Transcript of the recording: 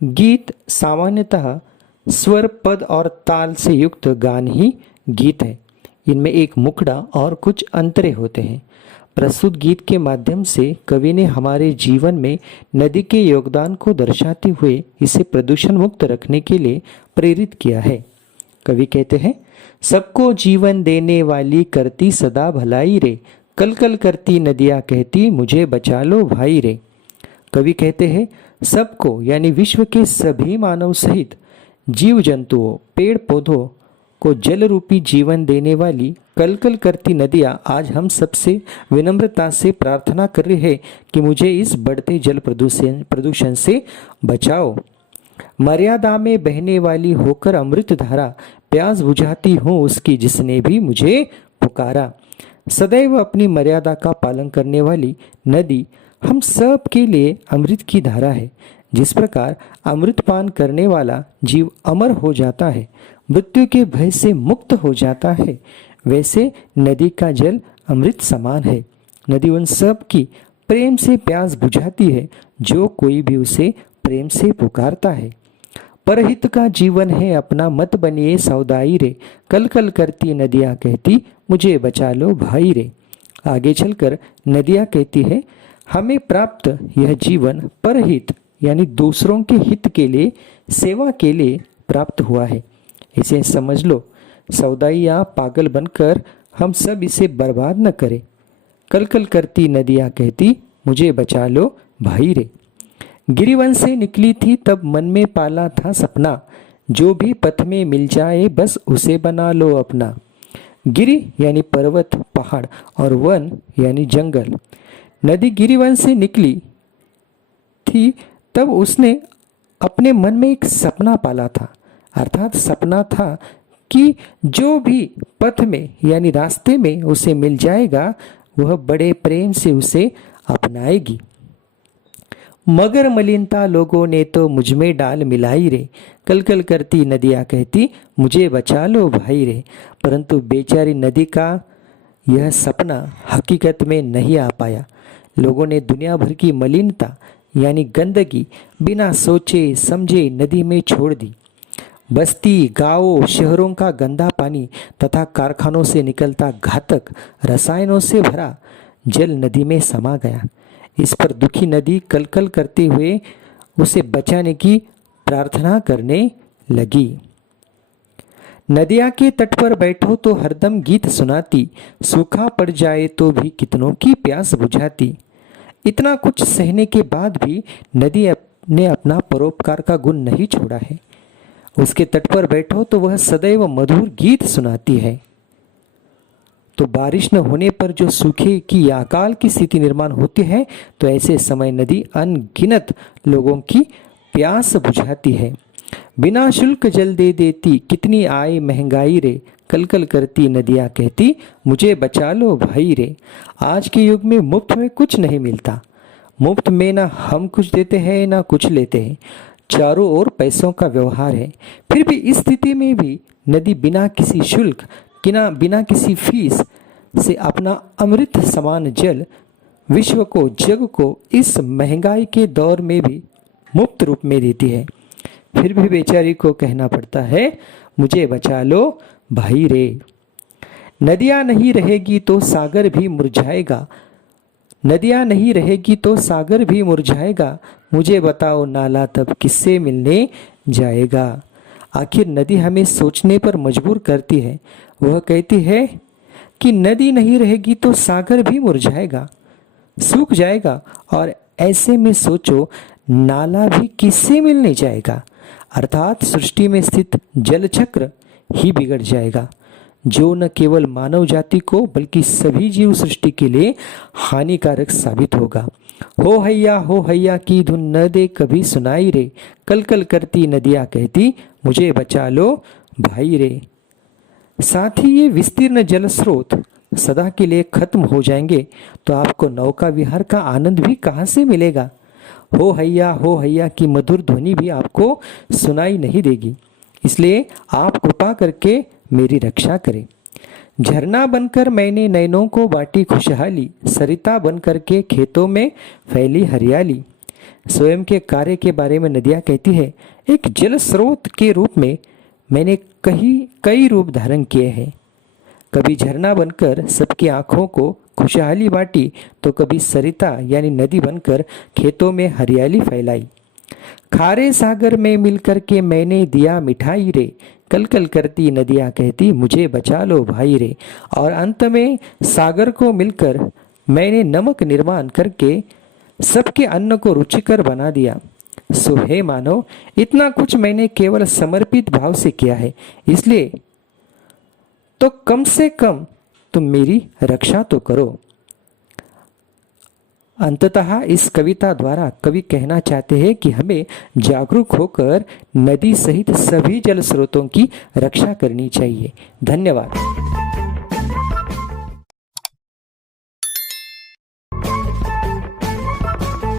गीत सामान्यतः स्वर, पद और ताल से युक्त गान ही गीत है। इनमें एक मुखड़ा और कुछ अंतरे होते हैं। प्रस्तुत गीत के माध्यम से कवि ने हमारे जीवन में नदी के योगदान को दर्शाते हुए इसे प्रदूषण मुक्त रखने के लिए प्रेरित किया है। कवि कहते हैं, सबको जीवन देने वाली करती सदा भलाई रे, कल कल करती नदियाँ कहती मुझे बचा लो भाई रे। कवि कहते हैं, सबको यानी विश्व के सभी मानव सहित जीव जंतुओं, पेड़ पौधों को जल रूपी जीवन देने वाली कल कल करती नदियाँ आज हम सबसे विनम्रता से प्रार्थना कर रही है कि मुझे इस बढ़ते जल प्रदूषण से बचाओ। मर्यादा में बहने वाली होकर अमृत धारा, प्यास बुझाती हूँ उसकी जिसने भी मुझे पुकारा। सदैव अपनी मर्यादा का पालन करने वाली नदी हम सब के लिए अमृत की धारा है। जिस प्रकार अमृत पान करने वाला जीव अमर हो जाता है, मृत्यु के भय से मुक्त हो जाता है, वैसे नदी का जल अमृत समान है। नदी उन सब की प्रेम से प्यास बुझाती है जो कोई भी उसे प्रेम से पुकारता है। परहित का जीवन है अपना, मत बनिए सौदाई रे, कल कल करती नदियाँ कहती मुझे बचा लो भाई रे। आगे चलकर नदियाँ कहती है, हमें प्राप्त यह जीवन परहित यानी दूसरों के हित के लिए, सेवा के लिए प्राप्त हुआ है। इसे समझ लो, सौदाई या पागल बनकर हम सब इसे बर्बाद न करें। कल कल करती नदियाँ कहती मुझे बचा लो भाई रे। गिरिवन से निकली थी तब मन में पाला था सपना, जो भी पथ में मिल जाए बस उसे बना लो अपना। गिरि यानी पर्वत, पहाड़ और वन यानी जंगल। नदी गिरिवन से निकली थी तब उसने अपने मन में एक सपना पाला था, अर्थात सपना था कि जो भी पथ में यानी रास्ते में उसे मिल जाएगा वह बड़े प्रेम से उसे अपनाएगी। मगर मलिनता लोगों ने तो मुझ में डाल मिलाई रे, कल कल करती नदियाँ कहती मुझे बचा लो भाई रे। परंतु बेचारी नदी का यह सपना हकीकत में नहीं आ पाया। लोगों ने दुनिया भर की मलिनता यानी गंदगी बिना सोचे समझे नदी में छोड़ दी। बस्ती, गांवों, शहरों का गंदा पानी तथा कारखानों से निकलता घातक रसायनों से भरा जल नदी में समा गया। इस पर दुखी नदी कल कल करते हुए उसे बचाने की प्रार्थना करने लगी। नदियाँ के तट पर बैठो तो हरदम गीत सुनाती, सूखा पड़ जाए तो भी कितनों की प्यास बुझाती। इतना कुछ सहने के बाद भी नदी ने अपना परोपकार का गुण नहीं छोड़ा है। उसके तट पर बैठो तो वह सदैव मधुर गीत सुनाती है। तो बारिश न होने पर जो सूखे की या अकाल की स्थिति निर्माण होती है, तो ऐसे समय नदी अनगिनत लोगों की प्यास बुझाती है। बिना शुल्क जल दे देती, कितनी आए महंगाई रे, कल कल करती नदियाँ कहती मुझे बचा लो भाई रे। आज के युग में मुफ्त में कुछ नहीं मिलता। मुफ्त में ना हम कुछ देते हैं ना कुछ लेते हैं, चारों ओर पैसों का व्यवहार है। फिर भी इस स्थिति में भी नदी बिना किसी शुल्क, बिना किसी फीस से अपना अमृत समान जल विश्व को, जग को इस महंगाई के दौर में भी मुफ्त रूप में देती है। फिर भी बेचारी को कहना पड़ता है मुझे बचा लो भाई रे। नदियाँ नहीं रहेगी तो सागर भी मुरझाएगा, नदियाँ नहीं रहेगी तो सागर भी मुरझाएगा, मुझे बताओ नाला तब किससे मिलने जाएगा। आखिर नदी हमें सोचने पर मजबूर करती है। वह कहती है कि नदी नहीं रहेगी तो सागर भी मुरझाएगा, सूख जाएगा, और ऐसे में सोचो नाला भी किससे मिलने जाएगा। अर्थात सृष्टि में स्थित जल चक्र ही बिगड़ जाएगा, जो न केवल मानव जाति को बल्कि सभी जीव सृष्टि के लिए हानिकारक साबित होगा। हो हैया की धुन न दे कभी सुनाई रे, कल कल करती नदियाँ कहती मुझे बचा लो भाई रे। साथ ही ये विस्तीर्ण जल स्रोत सदा के लिए खत्म हो जाएंगे तो आपको नौका विहार का आनंद भी कहाँ से मिलेगा। हो हैया की मधुर ध्वनि भी आपको सुनाई नहीं देगी। इसलिए आप कृपा करके मेरी रक्षा करें। झरना बनकर मैंने नैनों को बांटी खुशहाली, सरिता बनकर के खेतों में फैली हरियाली। स्वयं के कार्य के बारे में नदियाँ कहती है, एक जल स्रोत के रूप में मैंने कई रूप धारण किए हैं। कभी झरना बनकर सबकी आंखों को खुशहाली बांटी, तो कभी सरिता यानी नदी बनकर खेतों में हरियाली फैलाई। खारे सागर में मिलकर के मैंने दिया मिठाई रे, कल कल करती नदियाँ कहती मुझे बचा लो भाई रे। और अंत में सागर को मिलकर मैंने नमक निर्माण करके सबके अन्न को रुचिकर बना दिया। सो हे मानो, इतना कुछ मैंने केवल समर्पित भाव से किया है, इसलिए तो कम से कम तुम मेरी रक्षा तो करो। अंततः इस कविता द्वारा कवि कहना चाहते हैं कि हमें जागरूक होकर नदी सहित सभी जल स्रोतों की रक्षा करनी चाहिए। धन्यवाद।